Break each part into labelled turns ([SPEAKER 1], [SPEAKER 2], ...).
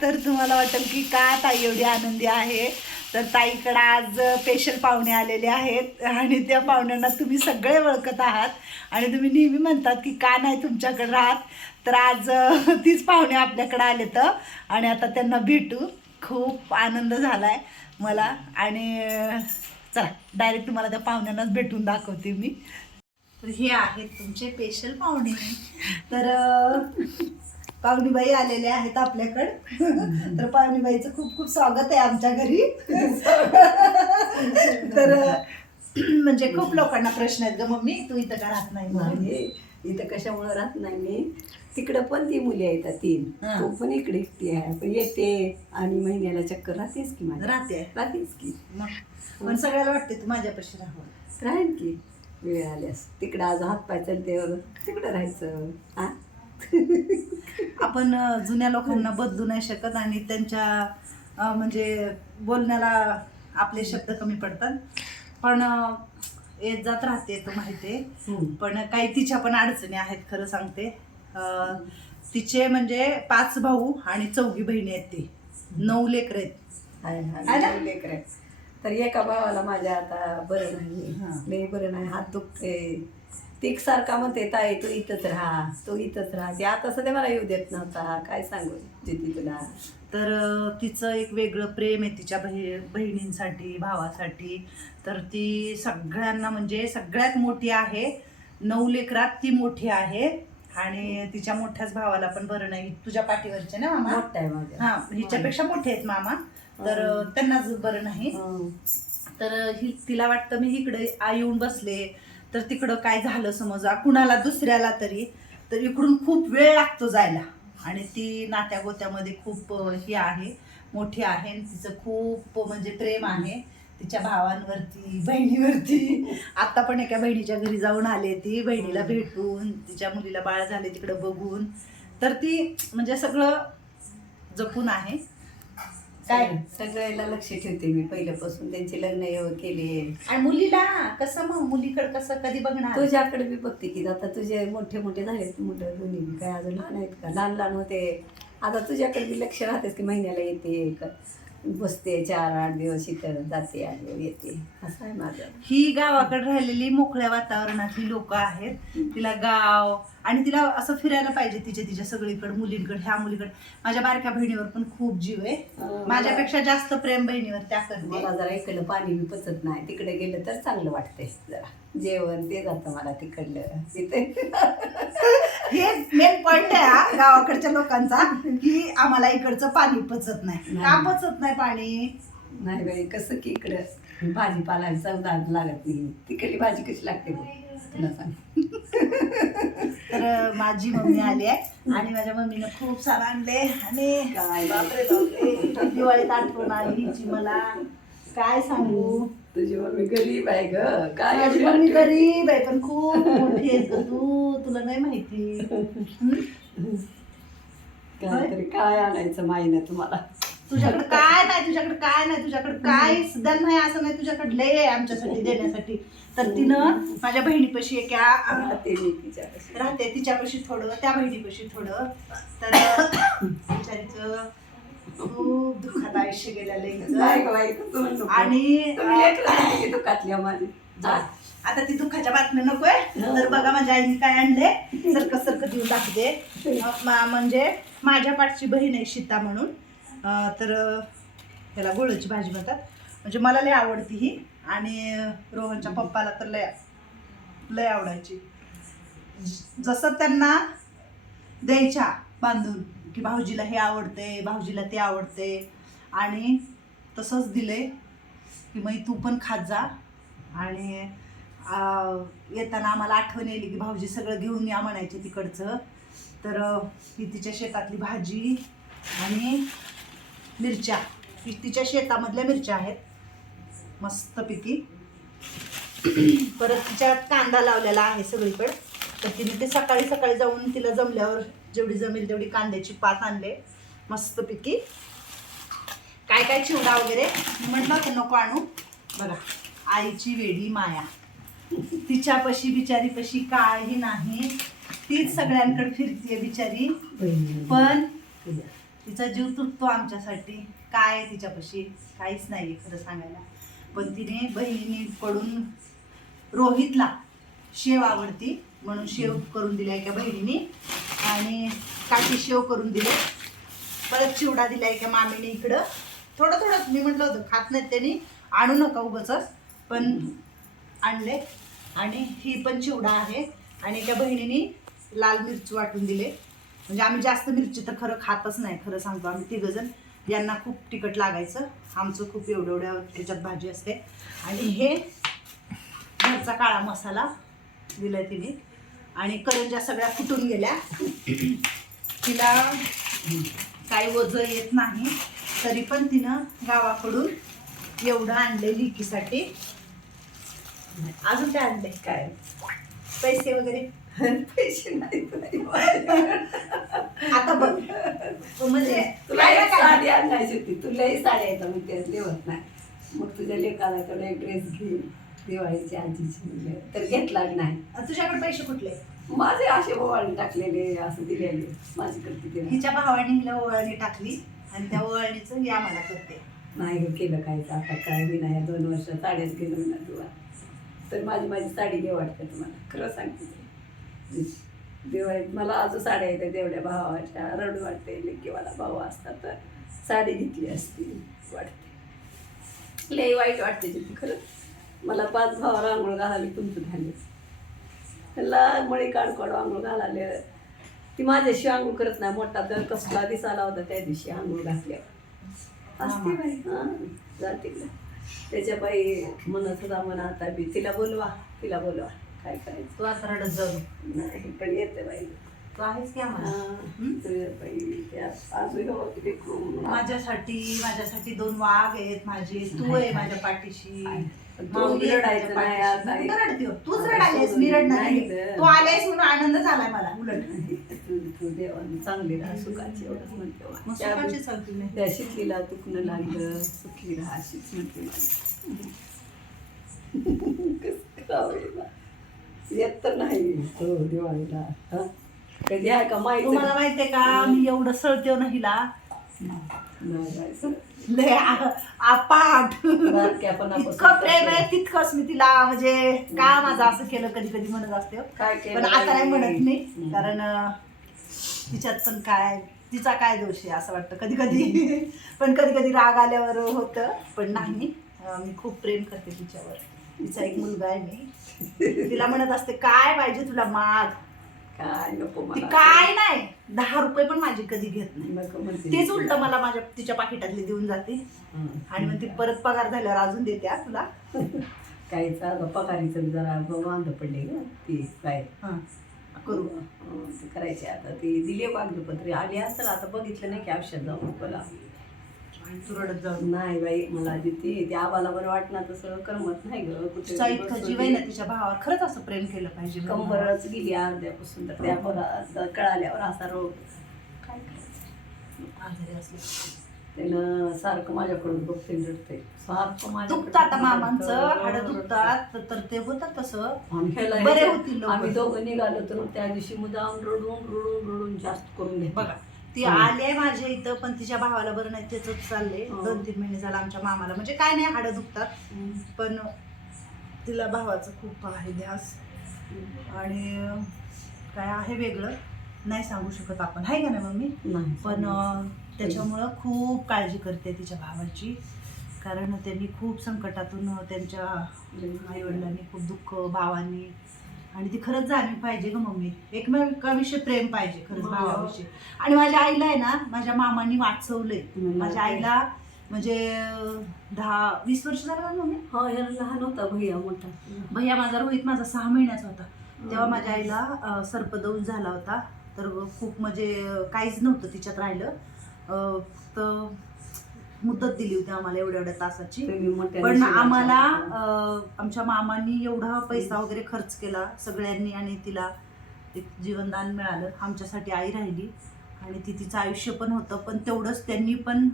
[SPEAKER 1] तर तुम्हाला वाटेल की का ताई एवढी आनंदी आहे? तर ताईकडं आज स्पेशल पाहुणे आलेले आहेत. आणि त्या पाहुण्यांना तुम्ही सगळे ओळखत आहात. आणि तुम्ही नेहमी म्हणतात की का नाही तुमच्याकडे राहत? तर आज तीच पाहुणे आपल्याकडे आले तर. आणि आता त्यांना भेटू. खूप आनंद झाला आहे मला. आणि चला डायरेक्ट तुम्हाला त्या पाहुण्यांनाच भेटून दाखवते मी. तर हे आहेत तुमचे स्पेशल पाहुणे. तर पाहुणीबाई आलेले आहेत आपल्याकडं. तर पाहुणीबाईचं खूप खूप स्वागत आहे आमच्या घरी. तर म्हणजे खूप लोकांना प्रश्न आहेत ग मम्मी तू इथं का राहत नाही?
[SPEAKER 2] म्हणजे इथं कशामुळे राहत नाही मी? तिकडं पण ती मुली आहेत तीन. तू पण इकडे एकटी आहे पण येते आणि महिन्याला चक्कर राहतेस की माझ्या?
[SPEAKER 1] राहते.
[SPEAKER 2] राहतेस की.
[SPEAKER 1] मग? पण सगळ्याला वाटते तू माझ्यापाशी राहावं.
[SPEAKER 2] राहील की वेळ आल्यास. तिकडं आज हात पाय चलतेवर तिकडं राहायचं. हा?
[SPEAKER 1] आपण जुन्या लोकांना बदलू नाही शकत आणि त्यांच्या म्हणजे बोलण्याला आपले शब्द कमी पडतात. पण येत जात राहते तो माहिती आहे.
[SPEAKER 2] हम्म.
[SPEAKER 1] पण काही तिच्या पण अडचणी आहेत खरं सांगते. अं, तिचे म्हणजे पाच भाऊ आणि चौघी बहिणी आहेत ती. नऊ लेकर आहेत.
[SPEAKER 2] लेकरं आहेत. तर एका भावाला माझ्या आता बरं नाही
[SPEAKER 1] हा.
[SPEAKER 2] बरं नाही हात दुखते ती सारखा म्हणते ताई तू इथंच राहा तू इथंच राहा. ते आता सध्या मला येऊ देत नव्हता काय सांगू जिती तुला?
[SPEAKER 1] तर तिचं एक वेगळं प्रेम आहे तिच्या बहि बहिणींसाठी भावासाठी. तर ती सगळ्यांना म्हणजे सगळ्यात मोठी आहे. नऊ लेकरात ती मोठी आहे. आणि तिच्या मोठ्याच भावाला पण बरं नाही. तुझ्या पाठीवरचे ना मामा?
[SPEAKER 2] मोठा आहे माझ्या.
[SPEAKER 1] हा हिच्यापेक्षा मोठे आहेत मामा. तर अं, त्यांनाच बरं नाही.
[SPEAKER 2] हं.
[SPEAKER 1] तर ही तिला वाटतं मी इकडे आ येऊन बसले. तर तिकडं काय झालं समजा? कुणाला दुसऱ्याला तरी तर इकडून खूप वेळ लागतो जायला. आणि ती नात्या गोत्यामध्ये खूप ही आहे मोठी आहे आणि तिचं खूप म्हणजे प्रेम आहे. तिच्या भावांवरती बहिणीवरती. आता पण एका बहिणीच्या घरी जाऊन आले ती. बहिणीला भेटून तिच्या मुलीला बाळ झाले तिकडं बघून. तर ती म्हणजे सगळं जपून आहे. काय?
[SPEAKER 2] सगळ्याला लक्ष ठेवते मी. पहिल्यापासून त्यांचे लग्न एवढं केले
[SPEAKER 1] आणि मुलीला कसं मग? मुलीकडे कसं कधी बघणार?
[SPEAKER 2] तुझ्याकडे बी बघते की आता तुझे मोठे मोठे झालेत मुलं दोन्ही. काय अजून लहान आहेत का? लहान लहान होते. आता तुझ्याकडे बी लक्ष राहतेस की महिन्याला येते बसते चार आठ दिवस इथं जाते आणि येते. असं आहे माझं.
[SPEAKER 1] ही गावाकडे राहिलेली मोकळ्या वातावरणातली लोक आहेत. तिला गाव आणि तिला असं फिरायला पाहिजे तिच्या तिच्या सगळीकडे मुलींकडे ह्या मुलीकडे. माझ्या बारक्या बहिणीवर पण खूप जीव आहे. माझ्यापेक्षा जास्त प्रेम बहिणीवर त्या करते.
[SPEAKER 2] मला जरा इकडलं पाणी बी पचत नाही. तिकडे गेलं तर चांगलं वाटतंय जरा. जेवण ते जातं मला तिकडलं. तिथे
[SPEAKER 1] हे मेन पॉइंट आहे हा गावाकडच्या लोकांचा की आम्हाला इकडचं पाणी पचत नाही. का. पचत नाही पाणी?
[SPEAKER 2] नाही बाई कसं की इकडं भाजीपाला चवदा लागत नाही. तिकडली भाजी कशी लागते
[SPEAKER 1] तर माझी मम्मी आली आहे आणि माझ्या मम्मीनं खूप सारं आणले आणि दिवाळीत आठवण आली हिची मला. काय सांगू?
[SPEAKER 2] तुझी मम्मी गरीब आहे ग. काय
[SPEAKER 1] माझी मम्मी? गरीब आहे पण खूप मोठी आहे तू. तुला नाही माहिती.
[SPEAKER 2] काय आणायचं माहिती तुम्हाला.
[SPEAKER 1] तुझ्याकडे काय नाही तुझ्याकडे काय नाही तुझ्याकडे काय सुद्धा नाही असं नाही तुझ्याकडे लय आहे आमच्यासाठी देण्यासाठी. तर तिनं माझ्या बहिणीपाशी एका
[SPEAKER 2] राहते.
[SPEAKER 1] राहते तिच्यापाशी थोडं त्या बहिणीपाशी थोडं. तर बिचारीचं खूप दुःखात आयुष्य गेलेलं. आणि
[SPEAKER 2] दुखातल्या माझी
[SPEAKER 1] जा. आता ती दुःखाच्या बातम्या नकोय. तर बघा माझ्या आईने काय आणले सरकं सरकं देऊन दाखवते. म्हणजे माझ्या पाठची बहीण आहे सीता म्हणून. तर अं, त्याला भाजी म्हणतात. म्हणजे मला लय आवडती ही. आणि रोहनच्या पप्पाला तर लय लय आवडायची. ज- जसं त्यांना द्यायच्या बांधून की भाऊजीला हे आवडते भाऊजीला ते आवडते. आणि तसंच दिले की मग तू पण खात जा. आणि येताना आम्हाला आठवण येईल की भाऊजी सगळं घेऊन या म्हणायचे तिकडचं. तर ही तिच्या शेतातली भाजी आणि मिरच्या. तिच्या शेतामधल्या मिरच्या आहेत. मस्तपैकी. परत तिच्यात कांदा लावलेला आहे सगळीकडे. तर तिने ते सकाळी सकाळी जाऊन तिला जमल्यावर जेवढी जमेल तेवढी कांद्याची पात आणले. मस्तपैकी. काय काय चिवडा वगैरे? मी म्हटलं होतं नको आणू. बघा आईची वेडी माया. तिच्यापाशी बिचारीपाशी काही नाही. तीच सगळ्यांकडे फिरतीये बिचारी. पण. तिचा जीव तुटतो आमच्यासाठी. काय आहे तिच्यापाशी? काहीच नाही खरं सांगायला. पण तिने बहिणीकडून रोहितला शेव आवडती म्हणून शेव करून दिला एका बहिणीने? आणि काठी शेव करून दिले. परत चिवडा दिला एका मामीने इकडं? थोडं थोडं मी म्हटलं होतं खात नाहीत त्यांनी. आणू नका उगच. पण आणले. आणि ही पण चिवडा आहे. आणि एका बहिणीने लाल मिरची वाटून दिले. म्हणजे आम्ही जास्त मिरची तर खरं खातच नाही खरं सांगतो. आम्ही तिघंजण यांना खूप तिखट लागायचं. आमचं खूप एवढं एवढ्या त्याच्यात भाजी असते. आणि हे घरचा काळा मसाला दिलाय तिने. आणि करंज्या सगळ्या फुटून गेल्या तिला काही वज येत नाही. तरी पण तिनं गावाकडून एवढं आणले लिकीसाठी. अजून काय आणलंय?
[SPEAKER 2] काय?
[SPEAKER 1] पैसे वगैरे?
[SPEAKER 2] पैसे नाही
[SPEAKER 1] आता बघ. म्हणजे
[SPEAKER 2] तुला साडी आणायची होती. तुलाही साडी आहे मी तेच लिहत नाही. मग तुझ्या लेकाला एक ड्रेस घे दिवाळीची आजीची म्हणले तर घेतला नाही?
[SPEAKER 1] तुझ्याकडे पैसे कुठले?
[SPEAKER 2] माझे असे ओवाळून टाकलेले असं दिलेले. माझी करते तिला
[SPEAKER 1] हिच्या भावाने हिला ओवाळणी टाकली आणि त्या ओवाळणीचं ही आम्हाला करते.
[SPEAKER 2] नाही गं केलं काय आता? काय मी नाही. दोन वर्ष साड्याच गेलो ना तुला. तर माझी माझी साडी घे वाटते तुम्हाला. खरं सांगते. दिवाळीत मला अजून साड्या येतात तेवढ्या भावाच्या. रडू वाटते की मला भाऊ असतात तर साडी घेतली असती वाटते. लई वाईट वाटते तिथे खरं मला पाच भावाला आंघोळ घालावी तुमचं झाले. त्याला मळी काढ आंघोळ घालाले ती माझ्याशी आंघोळ करत नाही. मोठा तर कसला दिसाला होता त्या दिवशी आंघोळ घातल्यावर. असते बाई. हां जाते. त्याच्या बाई म्हणत होता म्हणा आता बी तिला बोलवा तिला बोलवा. काय करायचं?
[SPEAKER 1] तू असं रडत जाऊ
[SPEAKER 2] नाही पण येते बाई.
[SPEAKER 1] तू आहेस की आम्हाला?
[SPEAKER 2] हां
[SPEAKER 1] माझ्यासाठी माझ्यासाठी दोन वाघ आहेत माझे. तू आहे माझ्या पाठीशी. माऊली आहे माझ्या पाठीशी. मी रडते हो? तूच
[SPEAKER 2] सोडून
[SPEAKER 1] मी रडणार
[SPEAKER 2] नाही
[SPEAKER 1] नाही.
[SPEAKER 2] गं.
[SPEAKER 1] तू आलायस म्हणून आनंद झालाय मला. उलट
[SPEAKER 2] तू तू देवानं चांगली राहा सुखाची एवढंच म्हणते
[SPEAKER 1] मग सुखाची चालती नाही.
[SPEAKER 2] त्या शिकलीला दुखणं लागलं? सुखी राहा अशीच म्हणते मला कसं करावं हिला? येत तर नाही. हो दिवाळीला. हं? कधी आहे का माहिती
[SPEAKER 1] तुम्हाला माहितीये का? मी एवढं सळते ना हिला.
[SPEAKER 2] नाही जायचं.
[SPEAKER 1] लय आ- आपाट.
[SPEAKER 2] बारक्यापणापासून
[SPEAKER 1] इतकं प्रेम आहे तितकंच मी तिला म्हणजे का माझं असं केलं कधी कधी म्हणत असते. हो. पण आता नाही म्हणत? नाही. कारण अं, तिच्यात पण काय तिचा काय दोष आहे असं वाटतं कधी कधी पण कधी कधी राग आल्यावर होतं पण नाही. अं, मी खूप प्रेम करते तिच्यावर. तिचा एक मुलगा आहे मी. तिला म्हणत असते काय पाहिजे तुला माग?
[SPEAKER 2] काय नको
[SPEAKER 1] ती
[SPEAKER 2] मला
[SPEAKER 1] काय नाही. दहा रुपये पण माझी कधी घेत नाही.
[SPEAKER 2] नको म्हणते
[SPEAKER 1] तेच उलट मला माझ्या तिच्या पाकिटातले देऊन जाते.
[SPEAKER 2] हं.
[SPEAKER 1] आणि मग ती परत पगार झाल्यावर अजून देते हा तुला.
[SPEAKER 2] काही चालू पगारीचं जरा वांद पडले ग ती काय
[SPEAKER 1] हं, करू.
[SPEAKER 2] हं, करायचे आता. ती दिली कागदपत्रे आली असेल आता बघितलं नाही की औषध जाऊन मला
[SPEAKER 1] तू रडत जाऊ
[SPEAKER 2] नाही बाई मला आधी ती ते आबाला बरं वाटणार तसं करमत नाही ग कुठे
[SPEAKER 1] तिचा इतका जीव आहे ना तिच्या भावावर खरंच असं प्रेम केलं पाहिजे
[SPEAKER 2] कंबरच गेली अर्ध्यापासून तर त्या मला कळाल्यावर असा रोग. काय करायचं
[SPEAKER 1] आजारी असलं.
[SPEAKER 2] त्यानं सारखं माझ्याकडून बघते रडते सारखं माझ्याकडे
[SPEAKER 1] दुखतं आता मामांचं हाडं दुखतात तर- ते होतं तसं. बरे होतील.
[SPEAKER 2] आम्ही दोघं निघालो तर त्या दिवशी मुदाम रडून रडून रडून जास्त करून घेतलं.
[SPEAKER 1] बघा. ती. आली आहे माझ्या इथं पण तिच्या भावाला बरं नाही त्याच चाललंय
[SPEAKER 2] हं.
[SPEAKER 1] दोन तीन महिने झाला आमच्या मामाला. म्हणजे काय नाही हाडं दुखतात. पण तिला भावाचं खूप आहे ध्यास. आणि काय आहे वेगळं नाही सांगू शकत आपण. आहे का नाही मम्मी? पण त्याच्यामुळं खूप काळजी करते तिच्या भावाची. कारण त्यांनी खूप संकटातून त्यांच्या आई वडिलांनी खूप दुःख भावांनी आणि ती खरंच जाणीव पाहिजे ग मम्मी. एकमेकाविषयी प्रेम पाहिजे खरंच
[SPEAKER 2] हो.
[SPEAKER 1] भावाविषयी. आणि माझ्या आईला आहे ना माझ्या मामांनी वाचवलंय. माझ्या आईला म्हणजे दहा वीस वर्ष झालं ना मम्मी?
[SPEAKER 2] हो लहान होता भैया मोठा.
[SPEAKER 1] भैया माझा रोहित माझा सहा महिन्याचा होता. तेव्हा माझ्या आईला अं, सर्पदंश झाला होता. तर खूप म्हणजे काहीच नव्हतं तिच्यात राहिलं. तर मुदत दिली होती आम्हाला एवढ्या एवढ्या तासाची. पण आम्हाला आमच्या मामांनी एवढा पैसा वगैरे खर्च केला सगळ्यांनी आणि तिला एक जीवनदान मिळालं. आमच्यासाठी आई राहिली आणि ती तिचं आयुष्य पण होतं पण तेवढंच त्यांनी पण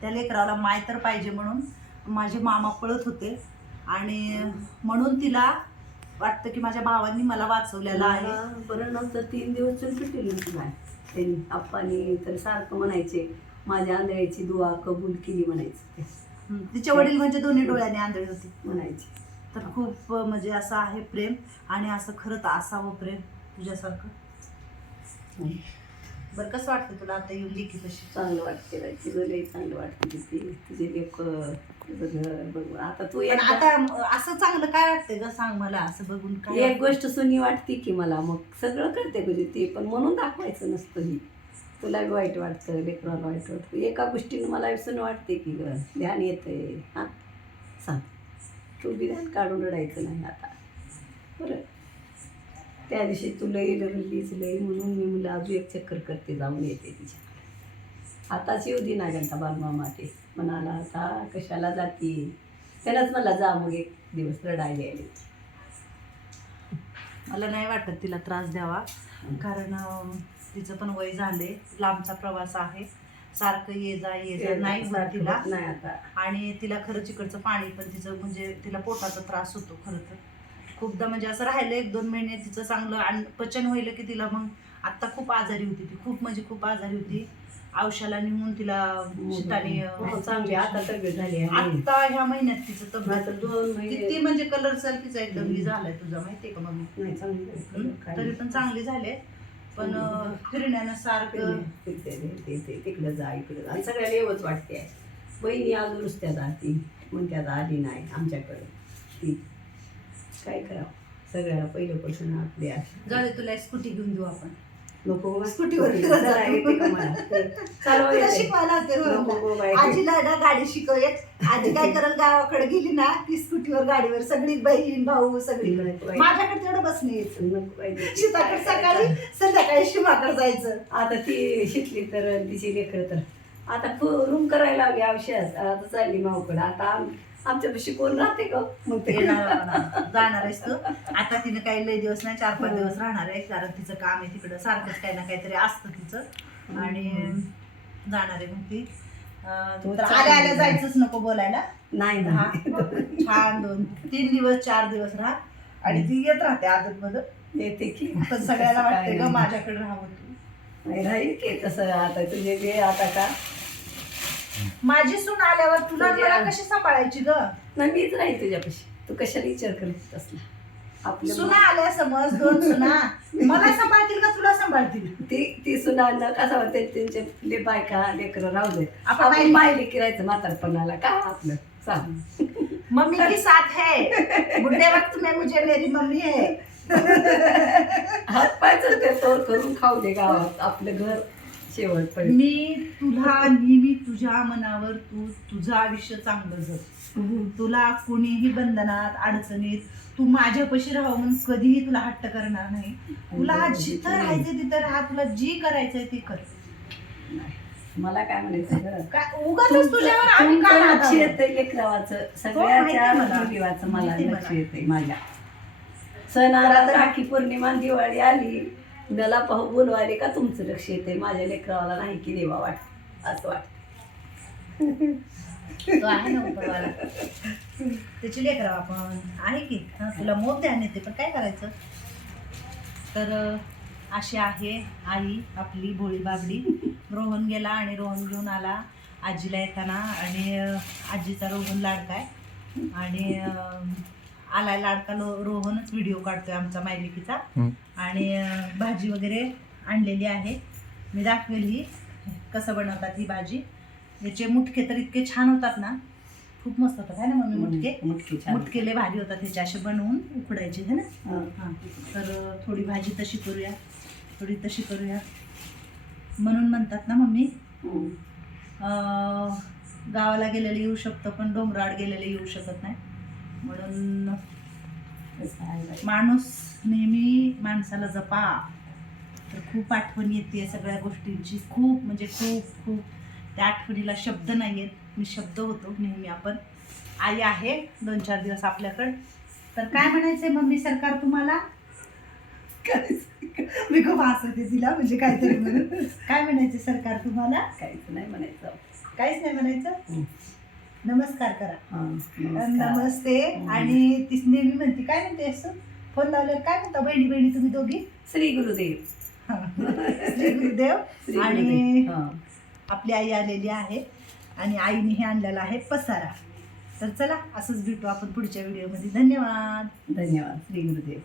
[SPEAKER 1] त्या लेकराला माय तर पाहिजे म्हणून माझे मामा पळत होते. आणि म्हणून तिला वाटतं की माझ्या भावांनी मला वाचवलेलं आहे.
[SPEAKER 2] बरं नंतर तीन दिवस चूल पिटली नव्हती बाय त्यांनी आप्पानी तर सारखं म्हणायचे माझ्या आंधळ्याची दुआ कबूल केली म्हणायचं.
[SPEAKER 1] तिचे वडील म्हणजे दोन्ही डोळ्याने आंधळी होती.
[SPEAKER 2] म्हणायचे.
[SPEAKER 1] तर खूप म्हणजे असं आहे प्रेम आणि असं खरं तर असावं प्रेम तुझ्यासारखं. बरं कसं वाटतं तुला आता येऊन लेखी कशी
[SPEAKER 2] चांगलं वाटते तिचं लई चांगलं वाटते तिथे तुझे लेख घर बघून आता तू एकदा-
[SPEAKER 1] आता असं चांगलं काय वाटतंय ग? सांग मला असं बघून काय
[SPEAKER 2] एक गोष्ट सुनी वाटते की मला. मग सगळं करते म्हणजे ते पण म्हणून दाखवायचं नसतं ही. तुला वाईट वाटतं लेकराला वाईट वाटतं. एका गोष्टीनं मला सुन वाटते की ग ध्यान येतं आहे हां? सांग. तू बी ध्यान काढून रडायचं नाही आता. बरं. त्या दिवशी तू लई रडलीच लई म्हणून मी मुलं अजून एक चक्कर करते जाऊन येते तिच्या आताच येऊ दे ना घंटा बालमामा ते. म्हणाला आता कशाला जाती? त्यालाच मला जा मग एक दिवस रडायला यायला.
[SPEAKER 1] मला नाही वाटत तिला त्रास द्यावा. कारण तिचं पण वय झाले लांबचा प्रवास आहे. सारखं ये जा ये जा. नाही होत तिला.
[SPEAKER 2] नाही आता.
[SPEAKER 1] आणि तिला खरंच इकडचं पाणी पण तिचं म्हणजे तिला पोटाचा त्रास होतो खरं तर. खूपदा म्हणजे असं राहिलं एक दोन महिने तिचं चांगलं आणि पचन व्हायलं की तिला मग आत्ता खूप आजारी होती ती. खूप म्हणजे खूप आजारी होती. औषधाला नेऊन तिला शितानी
[SPEAKER 2] हो, चांगली. आता तब्येत झाली.
[SPEAKER 1] आता ह्या महिन्यात तिचं तब्येत
[SPEAKER 2] दोन
[SPEAKER 1] किती म्हणजे कलर सारखीच एकदम. ही झालाय तुझा माहितीये का मम्मी?
[SPEAKER 2] काय
[SPEAKER 1] तरी पण चांगले झाले पण फिरण्यानं सारखं
[SPEAKER 2] फिरते, तिकडं जा इकडं जा. सगळ्याला येवच वाटते बहिणी अजून नुसत्या जाती. म्हणत्यात आली नाही आमच्याकडं. ती काय करावं? सगळ्याला पहिल्यापासून आपली
[SPEAKER 1] जाऊ दे तुला स्कूटी घेऊन देऊ आपण.
[SPEAKER 2] नको गं,
[SPEAKER 1] स्कूटीवर
[SPEAKER 2] स्कूटी
[SPEAKER 1] फिरत
[SPEAKER 2] जरा
[SPEAKER 1] जातो.
[SPEAKER 2] येते का मला? तर चालवा
[SPEAKER 1] तुला
[SPEAKER 2] येते.
[SPEAKER 1] शिकवायला होते
[SPEAKER 2] नको
[SPEAKER 1] रोहनला.
[SPEAKER 2] गं बाई.
[SPEAKER 1] आजीला ना गाडी शिकवूयात आजी काय करल गावाकडे गेली ना ती स्कूटीवर गाडीवर सगळी बहीण भाऊ सगळी
[SPEAKER 2] नको बाई.
[SPEAKER 1] माझ्याकडे तेवढं बसणे यायचं
[SPEAKER 2] नको बाई.
[SPEAKER 1] शीताकडे सकाळी संध्याकाळी शिवाकडे जायचं
[SPEAKER 2] आता ती शिकली तर तिची लेकर तर आता रूम करायला लावली औषध आता चालली मावकडं आता आम- आमच्यापाशी कोण राहते का मग ते
[SPEAKER 1] जाणार आहेस तू. आता तिने काही लय दिवस नाही चार पाच दिवस राहणार आहे कारण तिचं काम आहे तिकडं. सारखंच काही ना काहीतरी असतं तिचं. आणि जाणार आहे मग ती. आल्या आल्या. जायचंच नको बोलायला.
[SPEAKER 2] नाही
[SPEAKER 1] हा.
[SPEAKER 2] ना
[SPEAKER 1] छान दोन तीन दिवस चार दिवस राहा. आणि ती येत राहते आदत मधून
[SPEAKER 2] येते की.
[SPEAKER 1] पण सगळ्याला वाटते ग. माझ्याकडे राहावं तू.
[SPEAKER 2] नाही राहील की. तसं आता? तुझे जे आता का?
[SPEAKER 1] माझी सून आल्यावर तुला
[SPEAKER 2] तुझ्या-
[SPEAKER 1] मला कशी सांभाळायची ग?
[SPEAKER 2] नाही मीच राहील तुझ्यापाशी. तू कशाला विचार करत असला आपलं
[SPEAKER 1] सुना आल्या समज दोन सुना मला सांभाळतील का तुला सांभाळतील?
[SPEAKER 2] ती ती सुनांना कसं वाटते त्यांचे ले बायका लेकरं राहू दे
[SPEAKER 1] आपण
[SPEAKER 2] आपण
[SPEAKER 1] माहिती-
[SPEAKER 2] माहिती किरायचं म्हातारपणाला. काय आपलं? सांग.
[SPEAKER 1] मम्मी की साथ है? बुढ़े वक्त में मुझे मेरी मम्मी है.
[SPEAKER 2] हात पायचं ते तोर करून खाऊ दे गावात. आपलं घर शेवटपर्यंत.
[SPEAKER 1] मी तुला नेहमी तुझ्या मनावर तू तुझं आयुष्य चांगलं जग. तुला कोणीही बंधनात अडचणीत तू माझ्यापाशी म्हणून कधीही तुला हट्ट करणार नाही. तुला जिथं राहायचं तिथं राहा तुला जी करायचंय ते कर.
[SPEAKER 2] मला काय म्हणायचं
[SPEAKER 1] उगाच तुझ्यावर आम्ही काय
[SPEAKER 2] लक्ष लेकरावाचं.
[SPEAKER 1] माहिती
[SPEAKER 2] सगळ्याच्या
[SPEAKER 1] मला.
[SPEAKER 2] मुलीवाचं लक्ष माझ्या. राखी पौर्णिमा दिवाळी आली. मला पाहू बोलवायले का तुमचं लक्ष येते माझ्या लेकरावाला नाही की देवा वाट असं वाटतं.
[SPEAKER 1] तो आहे ना उपरवाला. त्याची लेकरा आपण आहे की? तुला मोप ध्यान येते पण काय करायचं? तर अशी आहे आई आपली भोळी बाबडी. रोहन गेला आणि रोहन घेऊन आला आजीला येताना. आणि अं, आजीचा रोहन लाडका आहे. आणि अं, आलाय लाडका लो रोहनच व्हिडिओ काढतोय आमचा मायलिकीचा. आणि भाजी वगैरे आणलेली आहे. मी दाखवेल ही कसं बनवतात ही भाजी. याचे मुटके तर इतके छान होतात ना. खूप मस्त होतात है ना मम्मी मुटके?
[SPEAKER 2] मुटके छान
[SPEAKER 1] मुटके लय भारी होतात त्याचे असे बनवून उकडायचे है ना?
[SPEAKER 2] हं.
[SPEAKER 1] तर थोडी भाजी तशी करूया. थोडी तशी करूया. म्हणून म्हणतात ना मम्मी. अं, गावाला गेलेले येऊ शकतो पण डोंगराळ गेलेले येऊ शकत नाही. म्हणून. माणूस नेहमी माणसाला जपा. तर खूप आठवण येते सगळ्या गोष्टींची. खूप म्हणजे खूप खूप. त्या आठवणीला शब्द नाही आहेत मी शब्द होतो नेहमी आपण. आई आहे दोन चार दिवस आपल्याकडं. तर काय म्हणायचंय मम्मी सरकार तुम्हाला? मी खूप हसते तिला म्हणजे काहीतरी म्हणून. काय म्हणायचे सरकार तुम्हाला?
[SPEAKER 2] काहीच नाही म्हणायचं.
[SPEAKER 1] काहीच नाही म्हणायचं. नमस्कार करा. नमस्ते. आणि तीच नेहमी म्हणते काय म्हणते असं? फोन लावल्यावर काय म्हणता बहिणी बहिणी तुम्ही दोघी?
[SPEAKER 2] श्री गुरुदेव.
[SPEAKER 1] श्री गुरुदेव. आणि.
[SPEAKER 2] हा.
[SPEAKER 1] आपली आई आलेली आहे. आणि आईने हे आणलेला आहे पसारा. तर चला असंच भेटू आपण पुढच्या व्हिडिओमध्ये. धन्यवाद.
[SPEAKER 2] धन्यवाद. श्री गुरुदेव.